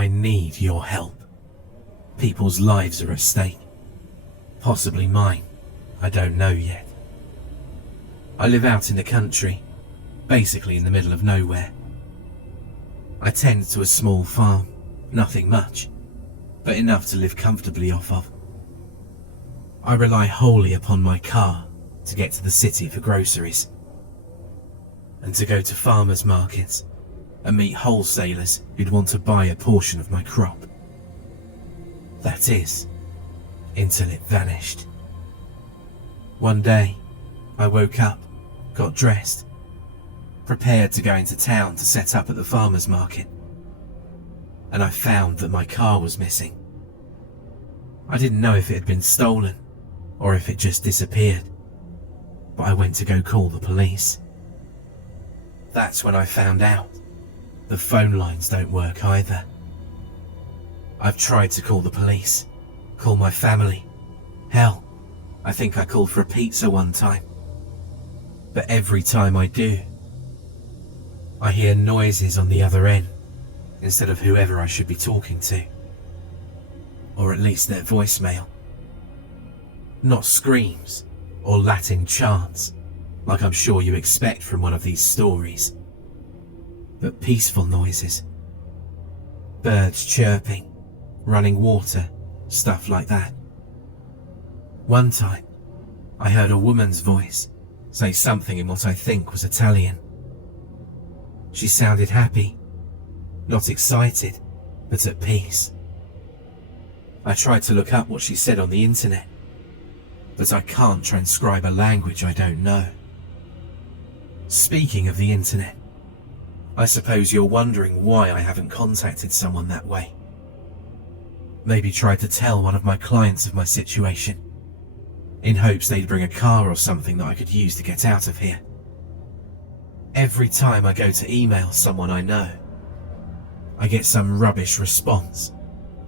I need your help. People's lives are at stake. Possibly mine. I don't know yet. I live out in the country, basically in the middle of nowhere. I tend to a small farm, nothing much, but enough to live comfortably off of. I rely wholly upon my car to get to the city for groceries, and to go to farmers' markets and meet wholesalers who'd want to buy a portion of my crop. That is, until it vanished. One day, I woke up, got dressed, prepared to go into town to set up at the farmers' market, and I found that my car was missing. I didn't know if it had been stolen or if it just disappeared, but I went to go call the police. That's when I found out the phone lines don't work either. I've tried to call the police, call my family. Hell, I think I called for a pizza one time. But every time I do, I hear noises on the other end instead of whoever I should be talking to. Or at least their voicemail. Not screams or Latin chants, like I'm sure you expect from one of these stories, but peaceful noises. Birds chirping, running water, stuff like that. One time, I heard a woman's voice say something in what I think was Italian. She sounded happy, not excited, but at peace. I tried to look up what she said on the internet, but I can't transcribe a language I don't know. Speaking of the internet, I suppose you're wondering why I haven't contacted someone that way. Maybe tried to tell one of my clients of my situation, in hopes they'd bring a car or something that I could use to get out of here. Every time I go to email someone I know, I get some rubbish response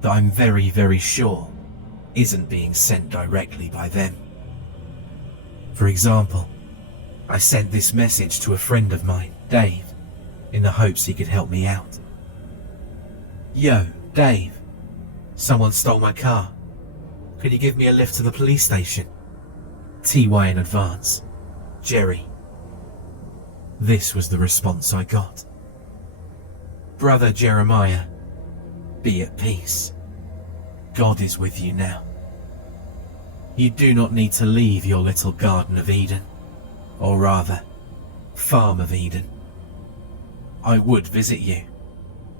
that I'm very, very sure isn't being sent directly by them. For example, I sent this message to a friend of mine, Dave, in the hopes he could help me out. Yo, Dave, someone stole my car. Could you give me a lift to the police station? TY in advance. Jerry. This was the response I got. Brother Jeremiah, be at peace. God is with you now. You do not need to leave your little Garden of Eden, or rather, Farm of Eden. I would visit you,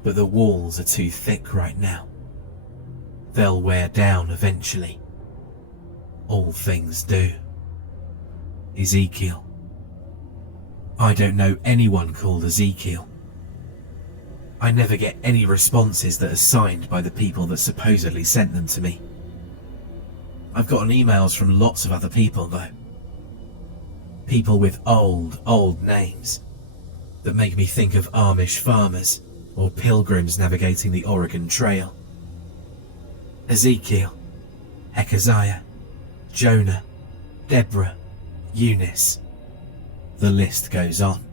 but the walls are too thick right now. They'll wear down eventually. All things do. Ezekiel. I don't know anyone called Ezekiel. I never get any responses that are signed by the people that supposedly sent them to me. I've gotten emails from lots of other people though. People with old names that make me think of Amish farmers or pilgrims navigating the Oregon Trail. Ezekiel, Hezekiah, Jonah, Deborah, Eunice. The list goes on.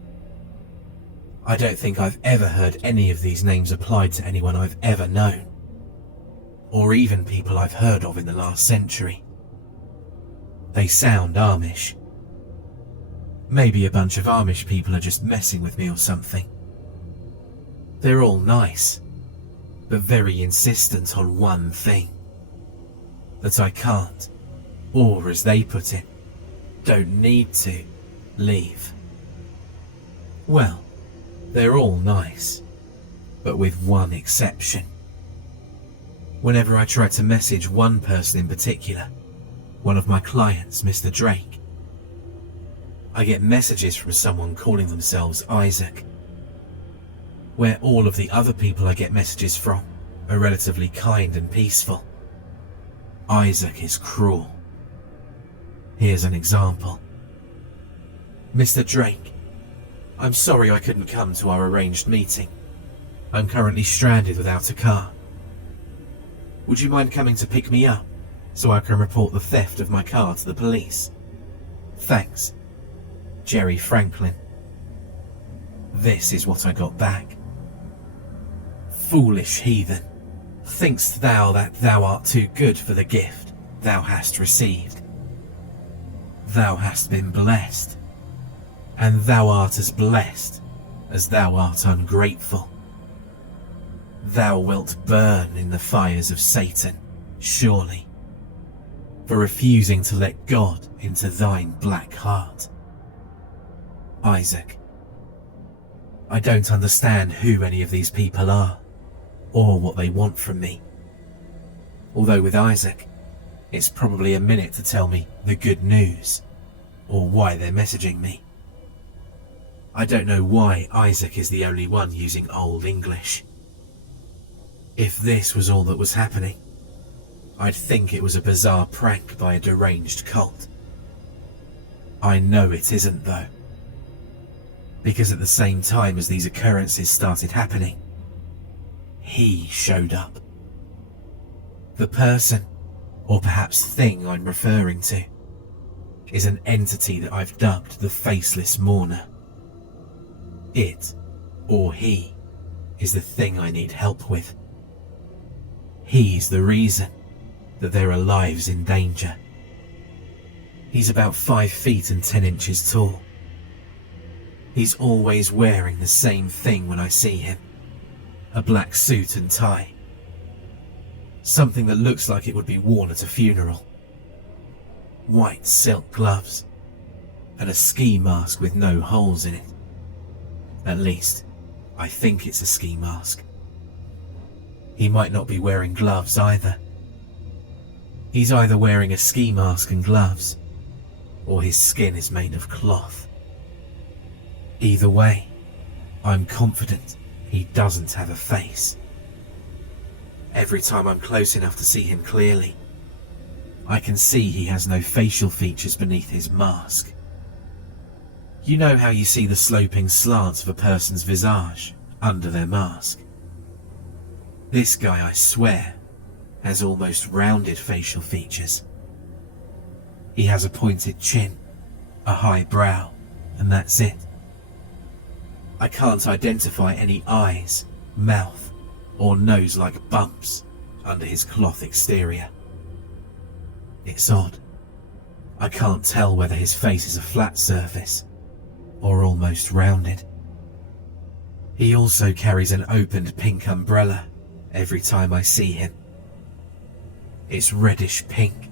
I don't think I've ever heard any of these names applied to anyone I've ever known, or even people I've heard of in the last century. They sound Amish. Maybe a bunch of Amish people are just messing with me or something. They're all nice, but very insistent on one thing. That I can't, or as they put it, don't need to, leave. Well, they're all nice, but with one exception. Whenever I try to message one person in particular, one of my clients, Mr. Drake, I get messages from someone calling themselves Isaac, where all of the other people I get messages from are relatively kind and peaceful. Isaac is cruel. Here's an example. Mr. Drake, I'm sorry I couldn't come to our arranged meeting. I'm currently stranded without a car. Would you mind coming to pick me up so I can report the theft of my car to the police? Thanks. Jerry Franklin. This is what I got back. Foolish heathen, thinkst thou that thou art too good for the gift thou hast received? Thou hast been blessed, and thou art as blessed as thou art ungrateful. Thou wilt burn in the fires of Satan, surely, for refusing to let God into thine black heart. Isaac, I don't understand who any of these people are, or what they want from me. Although with Isaac, it's probably a minute to tell me the good news, or why they're messaging me. I don't know why Isaac is the only one using Old English. If this was all that was happening, I'd think it was a bizarre prank by a deranged cult. I know it isn't though, because at the same time as these occurrences started happening, he showed up. The person, or perhaps thing I'm referring to, is an entity that I've dubbed the Faceless Mourner. It, or he, is the thing I need help with. He's the reason that there are lives in danger. He's about 5 feet and 10 inches tall. He's always wearing the same thing when I see him, a black suit and tie. Something that looks like it would be worn at a funeral. White silk gloves, and a ski mask with no holes in it. At least, I think it's a ski mask. He might not be wearing gloves either. He's either wearing a ski mask and gloves, or his skin is made of cloth. Either way, I'm confident he doesn't have a face. Every time I'm close enough to see him clearly, I can see he has no facial features beneath his mask. You know how you see the sloping slants of a person's visage under their mask? This guy, I swear, has almost rounded facial features. He has a pointed chin, a high brow, and that's it. I can't identify any eyes, mouth, or nose-like bumps under his cloth exterior. It's odd. I can't tell whether his face is a flat surface or almost rounded. He also carries an opened pink umbrella every time I see him. It's reddish pink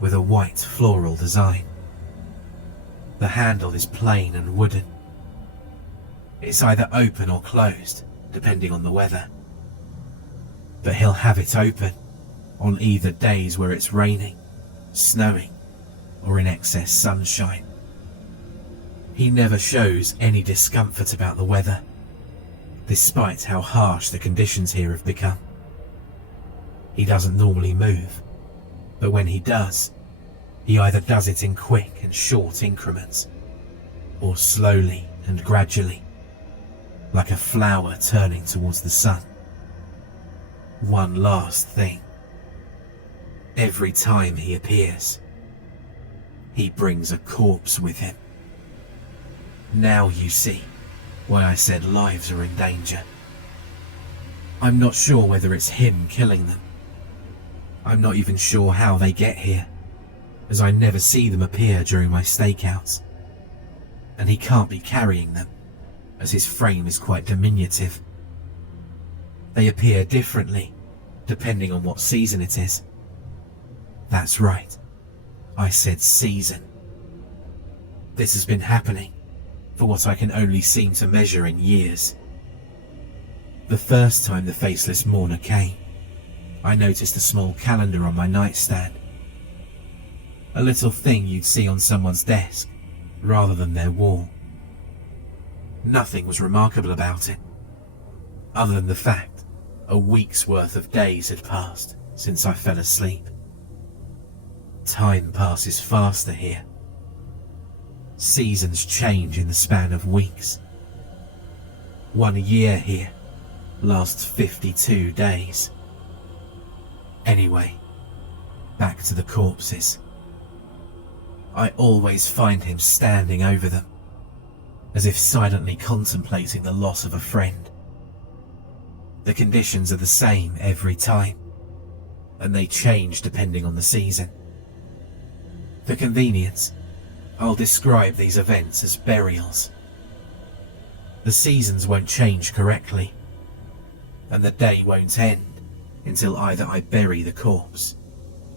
with a white floral design. The handle is plain and wooden. It's either open or closed, depending on the weather. But he'll have it open on either days where it's raining, snowing, or in excess sunshine. He never shows any discomfort about the weather, despite how harsh the conditions here have become. He doesn't normally move, but when he does, he either does it in quick and short increments, or slowly and gradually, like a flower turning towards the sun. One last thing. Every time he appears, he brings a corpse with him. Now you see why I said lives are in danger. I'm not sure whether it's him killing them. I'm not even sure how they get here, as I never see them appear during my stakeouts. And he can't be carrying them, as his frame is quite diminutive. They appear differently, depending on what season it is. That's right, I said season. This has been happening for what I can only seem to measure in years. The first time the Faceless Mourner came, I noticed a small calendar on my nightstand. A little thing you'd see on someone's desk, rather than their wall. Nothing was remarkable about it, other than the fact a week's worth of days had passed since I fell asleep. Time passes faster here. Seasons change in the span of weeks. 1 year here lasts 52 days. Anyway, back to the corpses. I always find him standing over them, as if silently contemplating the loss of a friend. The conditions are the same every time, and they change depending on the season. For convenience, I'll describe these events as burials. The seasons won't change correctly, and the day won't end until either I bury the corpse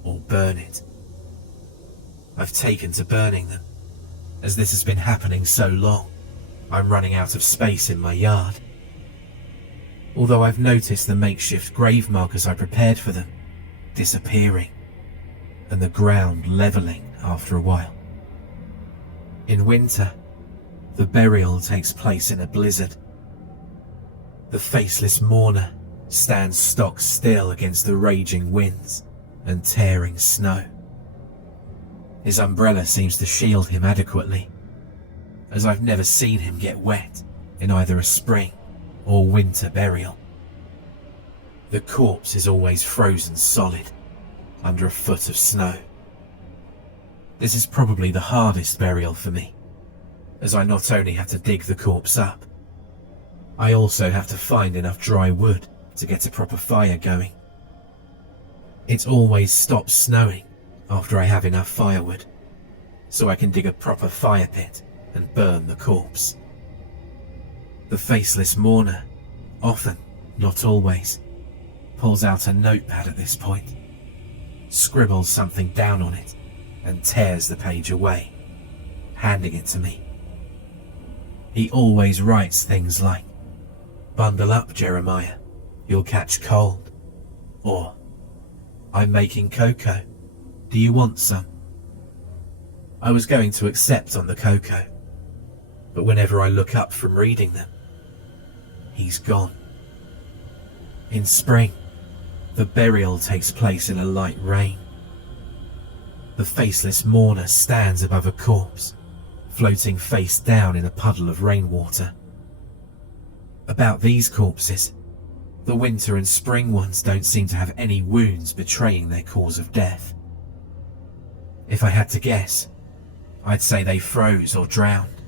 or burn it. I've taken to burning them, as this has been happening so long, I'm running out of space in my yard. Although I've noticed the makeshift grave markers I prepared for them disappearing, and the ground levelling after a while. In winter, the burial takes place in a blizzard. The faceless mourner stands stock still against the raging winds and tearing snow. His umbrella seems to shield him adequately, as I've never seen him get wet in either a spring or winter burial. The corpse is always frozen solid under a foot of snow. This is probably the hardest burial for me, as I not only have to dig the corpse up, I also have to find enough dry wood to get a proper fire going. It always stops snowing after I have enough firewood, so I can dig a proper fire pit and burn the corpse. The faceless mourner often, not always, pulls out a notepad at this point, scribbles something down on it, and tears the page away, handing it to me. He always writes things like, "Bundle up, Jeremiah, you'll catch cold," or "I'm making cocoa, do you want some?" I was going to accept on the cocoa, but whenever I look up from reading them, he's gone. In spring, the burial takes place in a light rain. The faceless mourner stands above a corpse, floating face down in a puddle of rainwater. About these corpses, the winter and spring ones don't seem to have any wounds betraying their cause of death. If I had to guess, I'd say they froze or drowned.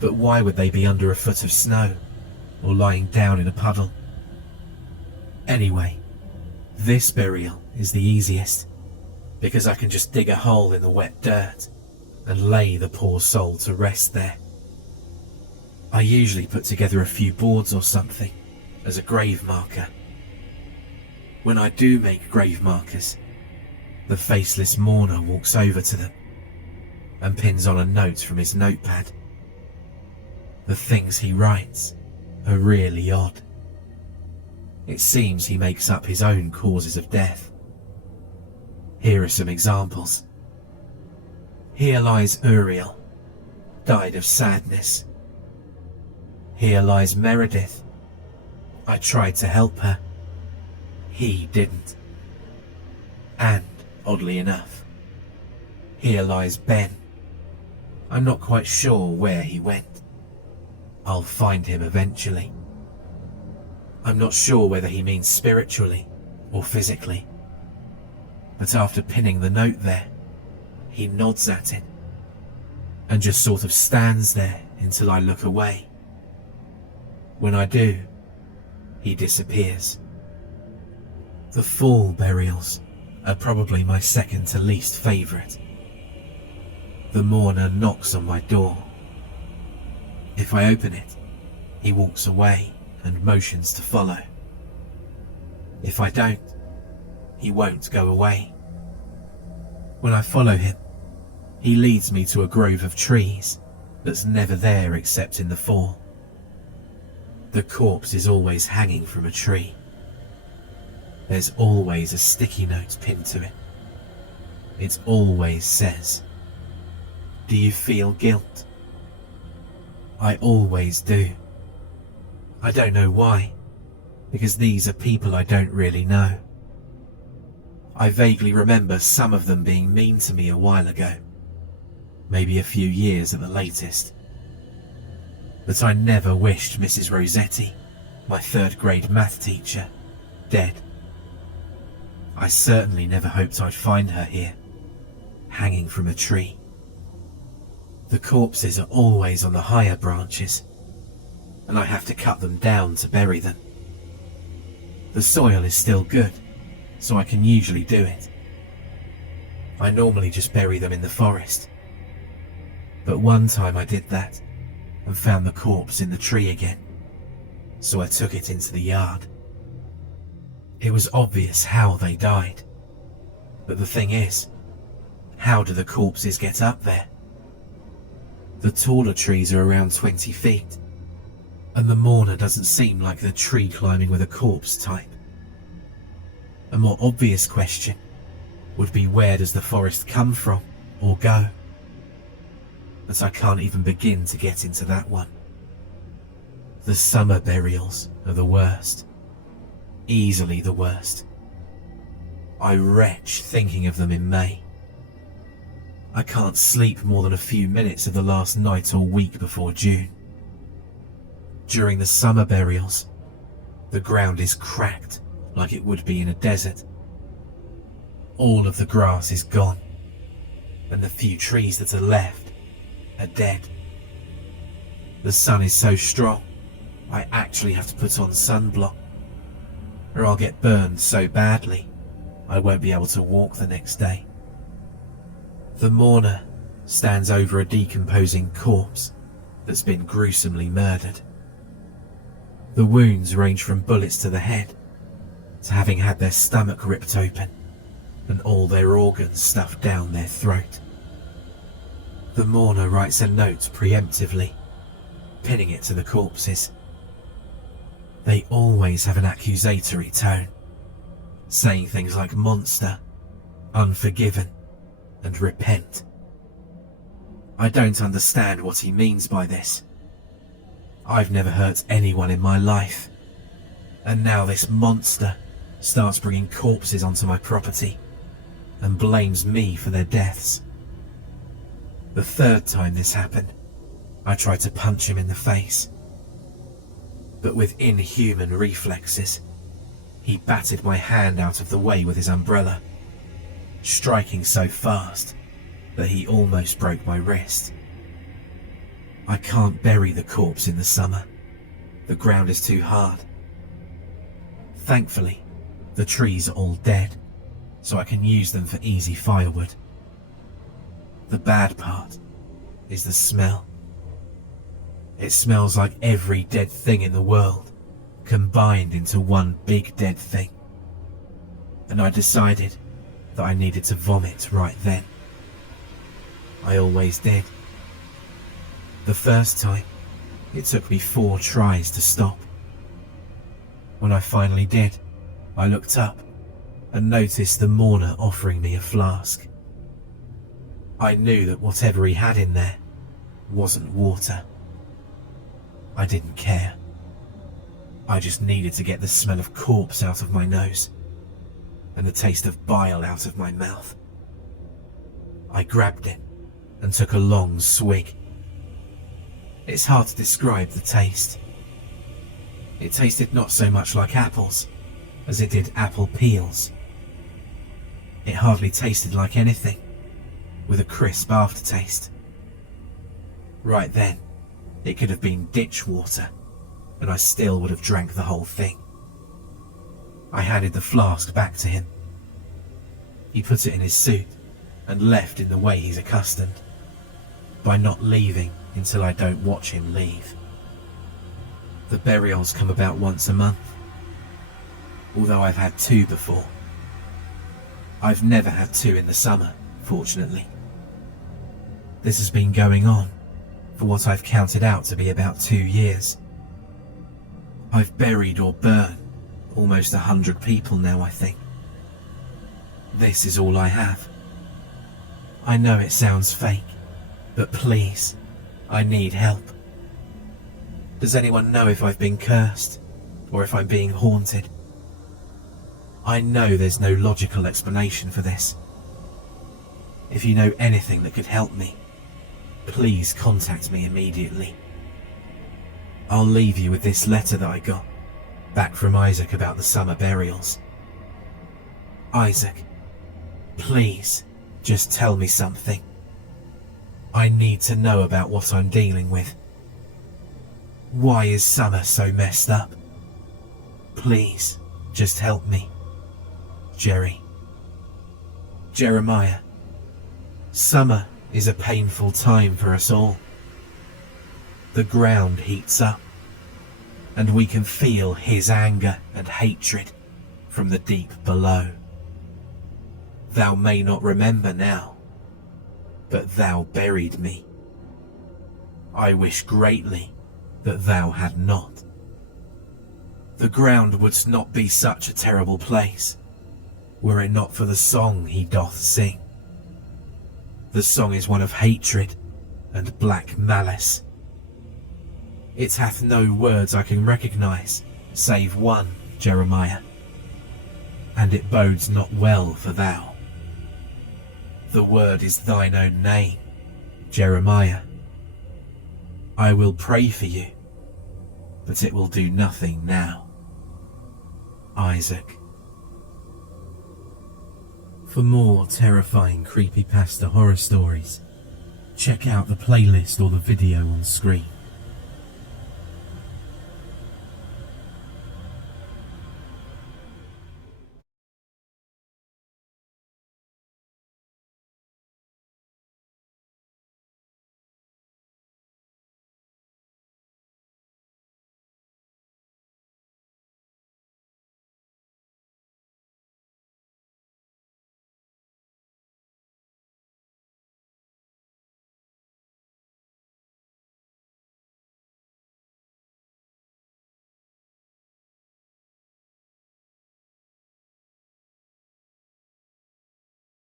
But why would they be under a foot of snow or lying down in a puddle? Anyway, this burial is the easiest, because I can just dig a hole in the wet dirt and lay the poor soul to rest there. I usually put together a few boards or something as a grave marker. When I do make grave markers, the faceless mourner walks over to them and pins on a note from his notepad. The things he writes are really odd. It seems he makes up his own causes of death. Here are some examples. "Here lies Uriel, died of sadness." "Here lies Meredith. I tried to help her. He didn't." And, oddly enough, "Here lies Ben. I'm not quite sure where he went. I'll find him eventually." I'm not sure whether he means spiritually or physically, but after pinning the note there, he nods at it and just sort of stands there until I look away. When I do, he disappears. The fall burials are probably my second to least favourite. The mourner knocks on my door. If I open it, he walks away and motions to follow. If I don't, he won't go away. When I follow him, he leads me to a grove of trees that's never there except in the fall. The corpse is always hanging from a tree. There's always a sticky note pinned to it. It always says, "Do you feel guilt?" I always do. I don't know why, because these are people I don't really know. I vaguely remember some of them being mean to me a while ago, maybe a few years at the latest. But I never wished Mrs. Rossetti, my third grade math teacher, dead. I certainly never hoped I'd find her here, hanging from a tree. The corpses are always on the higher branches, and I have to cut them down to bury them. The soil is still good, so I can usually do it. I normally just bury them in the forest. But one time I did that and found the corpse in the tree again, so I took it into the yard. It was obvious how they died, but the thing is, how do the corpses get up there? The taller trees are around 20 feet, and the mourner doesn't seem like the tree climbing with a corpse type. A more obvious question would be, where does the forest come from or go? But I can't even begin to get into that one. The summer burials are the worst. Easily the worst. I retch thinking of them in May. I can't sleep more than a few minutes of the last night or week before June. During the summer burials, the ground is cracked like it would be in a desert. All of the grass is gone, and the few trees that are left are dead. The sun is so strong, I actually have to put on sunblock, or I'll get burned so badly I won't be able to walk the next day. The mourner stands over a decomposing corpse that's been gruesomely murdered. The wounds range from bullets to the head, to having had their stomach ripped open and all their organs stuffed down their throat. The mourner writes a note preemptively, pinning it to the corpses. They always have an accusatory tone, saying things like monster, unforgiven, and repent. I don't understand what he means by this. I've never hurt anyone in my life, and now this monster starts bringing corpses onto my property and blames me for their deaths. The third time this happened, I tried to punch him in the face, but with inhuman reflexes, he batted my hand out of the way with his umbrella, striking so fast that he almost broke my wrist. I can't bury the corpse in the summer. The ground is too hard. Thankfully, the trees are all dead, so I can use them for easy firewood. The bad part is the smell. It smells like every dead thing in the world, combined into one big dead thing. And I decided that I needed to vomit right then. I always did. The first time, it took me 4 tries to stop. When I finally did, I looked up and noticed the mourner offering me a flask. I knew that whatever he had in there wasn't water. I didn't care. I just needed to get the smell of corpse out of my nose and the taste of bile out of my mouth. I grabbed it and took a long swig. It's hard to describe the taste. It tasted not so much like apples as it did apple peels. It hardly tasted like anything, with a crisp aftertaste. Right then, it could have been ditch water, and I still would have drank the whole thing. I handed the flask back to him. He put it in his suit and left in the way he's accustomed, by not leaving until I don't watch him leave. The burials come about once a month, although I've had 2 before. I've never had 2 in the summer, fortunately. This has been going on for what I've counted out to be about 2 years. I've buried or burned almost 100 people now, I think. This is all I have. I know it sounds fake, but please, I need help. Does anyone know if I've been cursed, or if I'm being haunted? I know there's no logical explanation for this. If you know anything that could help me, please contact me immediately. I'll leave you with this letter that I got back from Isaac about the summer burials. Isaac, please, just tell me something. I need to know about what I'm dealing with. Why is summer so messed up? Please, Just help me. Jeremiah. Summer is a painful time for us all. The ground heats up, and we can feel his anger and hatred from the deep below. Thou may not remember now, but thou buried me. I wish greatly that thou had not. The ground would not be such a terrible place, were it not for the song he doth sing. The song is one of hatred and black malice. It hath no words I can recognize, save one, Jeremiah, and it bodes not well for thou. The word is thine own name, Jeremiah. I will pray for you, but it will do nothing now. Isaac. For more terrifying creepypasta horror stories, check out the playlist or the video on screen.